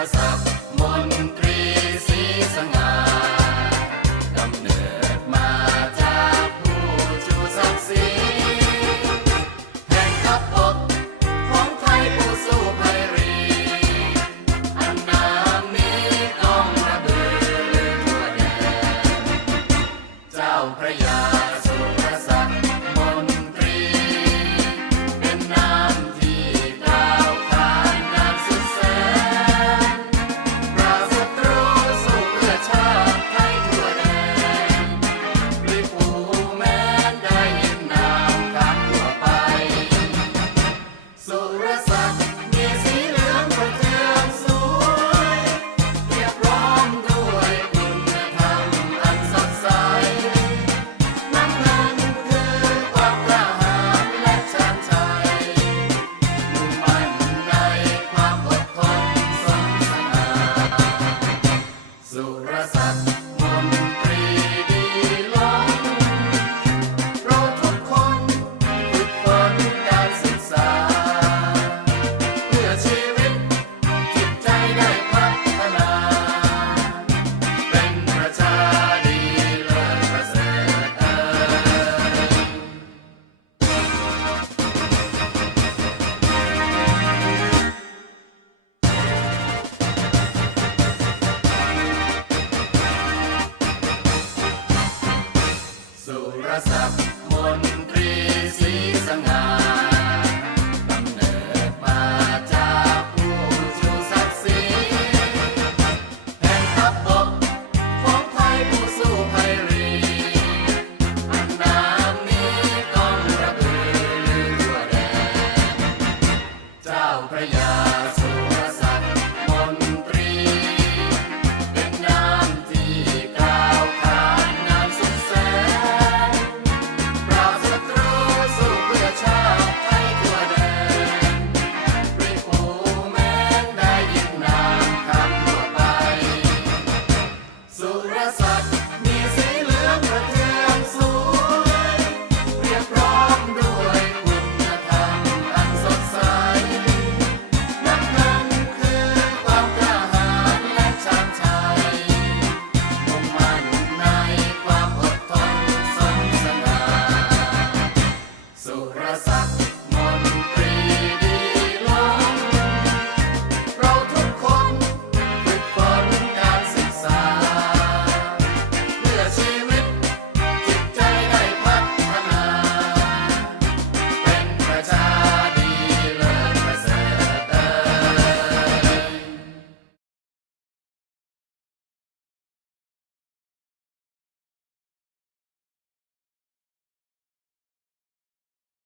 รศัพท์มนตรี acompanhar.